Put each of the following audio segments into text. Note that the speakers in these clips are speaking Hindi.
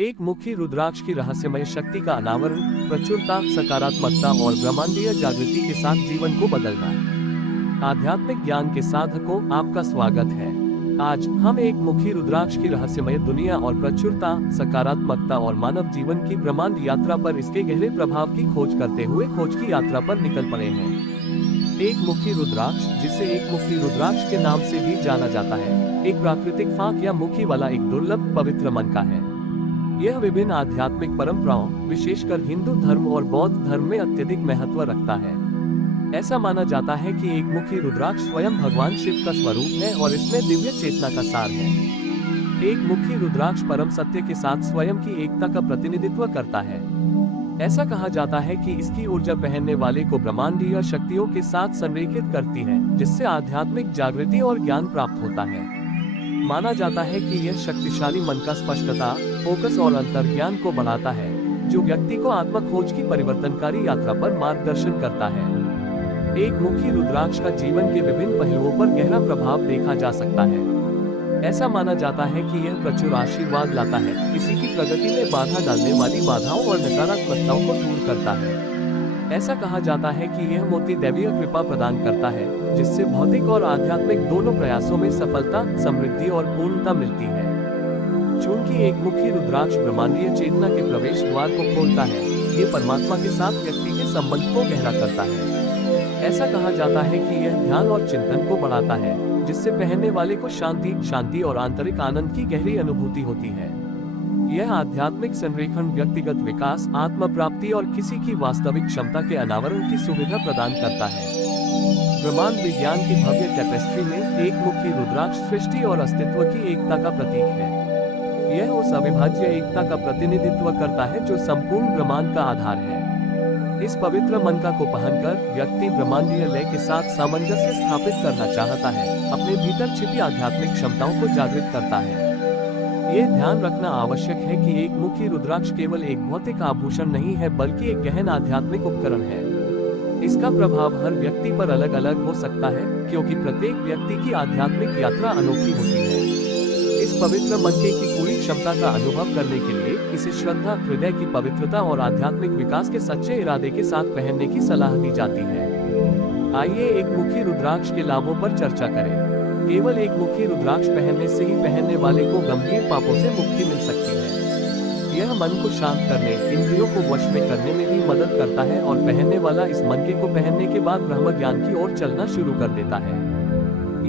एक मुखी रुद्राक्ष की रहस्यमय शक्ति का अनावरण, प्रचुरता, सकारात्मकता और ब्रह्मांडीय जागृति के साथ जीवन को बदलना। आध्यात्मिक ज्ञान के साधकों, आपका स्वागत है। आज हम एक मुखी रुद्राक्ष की रहस्यमय दुनिया और प्रचुरता, सकारात्मकता और मानव जीवन की ब्रह्मांड यात्रा पर इसके गहरे प्रभाव की खोज करते हुए खोज की यात्रा पर निकल पड़े हैं। एक मुखी रुद्राक्ष, जिसे एक मुखी रुद्राक्ष के नाम से भी जाना जाता है, एक प्राकृतिक फांक या मुखी वाला एक दुर्लभ पवित्र मन का है। यह विभिन्न आध्यात्मिक परंपराओं, विशेषकर हिंदू धर्म और बौद्ध धर्म में अत्यधिक महत्व रखता है। ऐसा माना जाता है कि एक मुखी रुद्राक्ष स्वयं भगवान शिव का स्वरूप है और इसमें दिव्य चेतना का सार है। एक मुखी रुद्राक्ष परम सत्य के साथ स्वयं की एकता का प्रतिनिधित्व करता है। ऐसा कहा जाता है कि इसकी ऊर्जा पहनने वाले को ब्रह्मांडीय शक्तियों के साथ संरेखित करती है, जिससे आध्यात्मिक जागृति और ज्ञान प्राप्त होता है। माना जाता है कि यह शक्तिशाली मन का स्पष्टता, फोकस और अंतर्ज्ञान को बढ़ाता है, जो व्यक्ति को आत्म खोज की परिवर्तनकारी यात्रा पर मार्गदर्शन करता है। एक मुखी रुद्राक्ष का जीवन के विभिन्न पहलुओं पर गहरा प्रभाव देखा जा सकता है। ऐसा माना जाता है कि यह प्रचुर आशीर्वाद लाता है, किसी की प्रगति में बाधा डालने वाली बाधाओं और नकारात्मकताओं को दूर करता है। ऐसा कहा जाता है कि यह मोती दैवीय कृपा प्रदान करता है, जिससे भौतिक और आध्यात्मिक दोनों प्रयासों में सफलता, समृद्धि और पूर्णता मिलती है। चूंकि एक मुखी रुद्राक्ष ब्रह्मांडीय चेतना के प्रवेश द्वार को खोलता है, ये परमात्मा के साथ व्यक्ति के संबंध को गहरा करता है। ऐसा कहा जाता है कि यह ध्यान और चिंतन को बढ़ाता है, जिससे पहनने वाले को शांति और आंतरिक आनंद की गहरी अनुभूति होती है। यह आध्यात्मिक संरेखण व्यक्तिगत विकास, आत्म प्राप्ति और किसी की वास्तविक क्षमता के अनावरण की सुविधा प्रदान करता है। ब्रह्मांड विज्ञान की भव्य टेपेस्ट्री में एक मुखी रुद्राक्ष सृष्टि और अस्तित्व की एकता का प्रतीक है। यह उस अविभाज्य एकता का प्रतिनिधित्व करता है जो संपूर्ण ब्रह्मांड का आधार है। इस पवित्र मनका को पहनकर व्यक्ति ब्रह्मांडीय लय के साथ सामंजस्य स्थापित करना चाहता है, अपने भीतर छिपी आध्यात्मिक क्षमताओं को जागृत करता है। ये ध्यान रखना आवश्यक है कि एक मुखी रुद्राक्ष केवल एक भौतिक आभूषण नहीं है, बल्कि एक गहन आध्यात्मिक उपकरण है। इसका प्रभाव हर व्यक्ति पर अलग अलग हो सकता है, क्योंकि प्रत्येक व्यक्ति की आध्यात्मिक यात्रा अनोखी होती है। इस पवित्र मनके की पूरी क्षमता का अनुभव करने के लिए इसे श्रद्धा, हृदय की पवित्रता और आध्यात्मिक विकास के सच्चे इरादे के साथ पहनने की सलाह दी जाती है। आइए एक मुखी रुद्राक्ष के लाभों पर चर्चा करें। केवल एक मुखी रुद्राक्ष पहनने से ही पहनने वाले को गंभीर पापों से मुक्ति मिल सकती है। यह मन को शांत करने, इंद्रियों को वश में करने में भी मदद करता है और पहनने वाला इस मनके को पहनने के बाद ब्रह्म ज्ञान की ओर चलना शुरू कर देता है।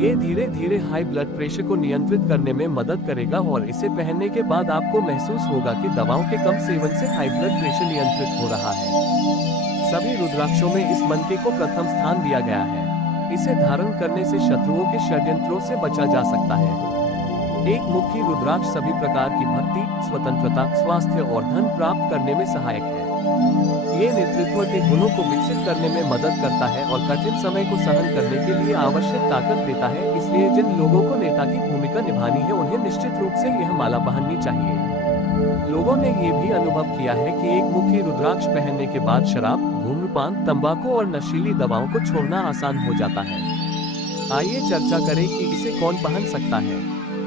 ये धीरे धीरे हाई ब्लड प्रेशर को नियंत्रित करने में मदद करेगा और इसे पहनने के बाद आपको महसूस होगा कि दवाओं के कम सेवन से हाई ब्लड प्रेशर नियंत्रित हो रहा है। सभी रुद्राक्षों में इस मनके को प्रथम स्थान दिया गया है। इसे धारण करने से शत्रुओं के षड्यंत्रों से बचा जा सकता है। एक मुखी रुद्राक्ष सभी प्रकार की भक्ति, स्वतंत्रता, स्वास्थ्य और धन प्राप्त करने में सहायक है। ये नेतृत्व के गुणों को विकसित करने में मदद करता है और कठिन समय को सहन करने के लिए आवश्यक ताकत देता है। इसलिए जिन लोगों को नेता की भूमिका निभानी है, उन्हें निश्चित रूप से यह माला पहननी चाहिए। लोगों ने ये भी अनुभव किया है कि एक मुखी रुद्राक्ष पहनने के बाद शराब, धूम्रपान, तंबाकू और नशीली दवाओं को छोड़ना आसान हो जाता है। आइए चर्चा करें कि इसे कौन पहन सकता है।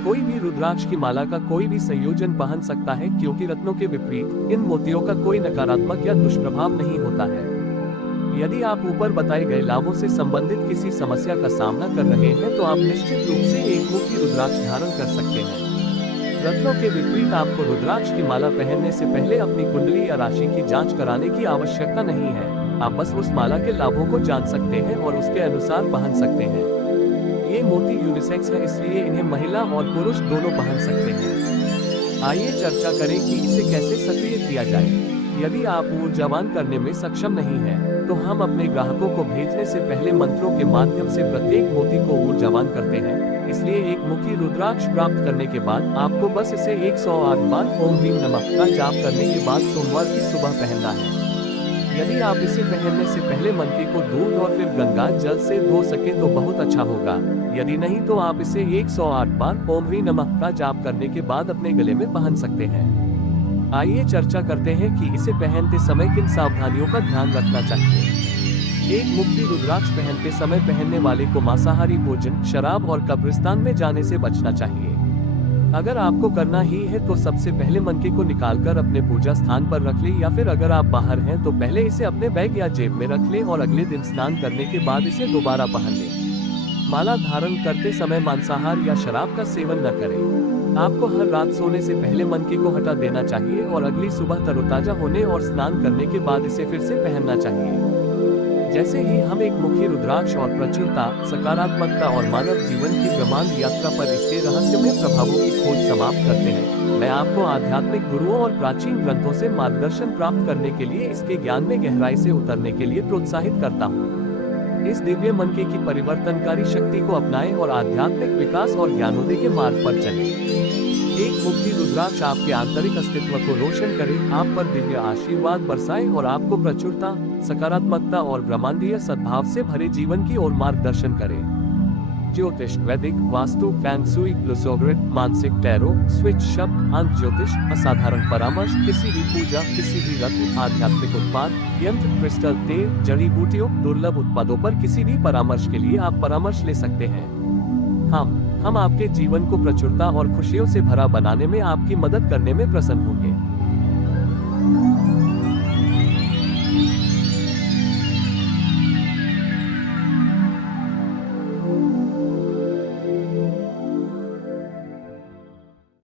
कोई भी रुद्राक्ष की माला का कोई भी संयोजन पहन सकता है, क्योंकि रत्नों के विपरीत इन मोतियों का कोई नकारात्मक या दुष्प्रभाव नहीं होता है। यदि आप ऊपर बताए गए लाभों से संबंधित किसी समस्या का सामना कर रहे हैं, तो आप निश्चित रूप से एक मुखी रुद्राक्ष धारण कर सकते हैं। रत्नों के विपरीत आपको रुद्राक्ष की माला पहनने से पहले अपनी कुंडली या राशि की जांच कराने की आवश्यकता नहीं है। आप बस उस माला के लाभों को जान सकते हैं और उसके अनुसार पहन सकते हैं। ये मोती यूनिसेक्स है, इसलिए इन्हें महिला और पुरुष दोनों पहन सकते हैं। आइए चर्चा करें कि इसे कैसे सक्रिय किया जाए। यदि आप ऊर्जावान करने में सक्षम नहीं हैं, तो हम अपने ग्राहकों को भेजने से पहले मंत्रों के माध्यम से प्रत्येक मोती को ऊर्जावान करते हैं। इसलिए एक मुखी रुद्राक्ष प्राप्त करने के बाद आपको बस इसे 108 बार ओम ह्रीम नमः का जाप करने के बाद सोमवार की सुबह पहनना है। यदि आप इसे पहनने से पहले मनके को दूध और फिर गंगा जल से धो सके तो बहुत अच्छा होगा। यदि नहीं तो आप इसे 108 बार ओम ह्रीम नमः का जाप करने के बाद अपने गले में पहन सकते हैं। आइए चर्चा करते हैं कि इसे पहनते समय किन सावधानियों का ध्यान रखना चाहिए। एक मुखी रुद्राक्ष पहनते समय पहनने वाले को मांसाहारी भोजन, शराब और कब्रिस्तान में जाने से बचना चाहिए। अगर आपको करना ही है तो सबसे पहले मनके को निकालकर अपने पूजा स्थान पर रख ले, या फिर अगर आप बाहर हैं तो पहले इसे अपने बैग या जेब में रख ले और अगले दिन स्नान करने के बाद इसे दोबारा पहन ले। माला धारण करते समय मांसाहार या शराब का सेवन न करें। आपको हर रात सोने से पहले मनके को हटा देना चाहिए और अगली सुबह तरोताजा होने और स्नान करने के बाद इसे फिर से पहनना चाहिए। जैसे ही हम एक मुखी रुद्राक्ष और प्रचुरता, सकारात्मकता और मानव जीवन की ब्रह्मांड यात्रा पर इसके रहस्यमय प्रभावों की खोज समाप्त करते हैं, मैं आपको आध्यात्मिक गुरुओं और प्राचीन ग्रंथों से मार्गदर्शन प्राप्त करने के लिए इसके ज्ञान में गहराई से उतरने के लिए प्रोत्साहित करता हूँ। इस दिव्य मनके की परिवर्तनकारी शक्ति को अपनाएं और आध्यात्मिक विकास और ज्ञानोदय के मार्ग पर चलें। एक मुखी रुद्राक्ष आपके आंतरिक अस्तित्व को रोशन करे, आप पर दिव्य आशीर्वाद बरसाए और आपको प्रचुरता, सकारात्मकता और ब्रह्मांडीय सद्भाव से भरे जीवन की ओर मार्गदर्शन करे। ज्योतिष, वैदिक, वास्तु, फैंग शुई, ग्लोसोग्रिड, मानसिक टैरो, स्विच शब्द, अंक ज्योतिष, असाधारण परामर्श, किसी भी पूजा, किसी भी रत्न, आध्यात्मिक उत्पाद, यंत्र, क्रिस्टल, तेल, जड़ी बूटियों, दुर्लभ उत्पादों पर किसी भी परामर्श के लिए आप परामर्श ले सकते हैं। हम आपके जीवन को प्रचुरता और खुशियों से भरा बनाने में आपकी मदद करने में प्रसन्न होंगे।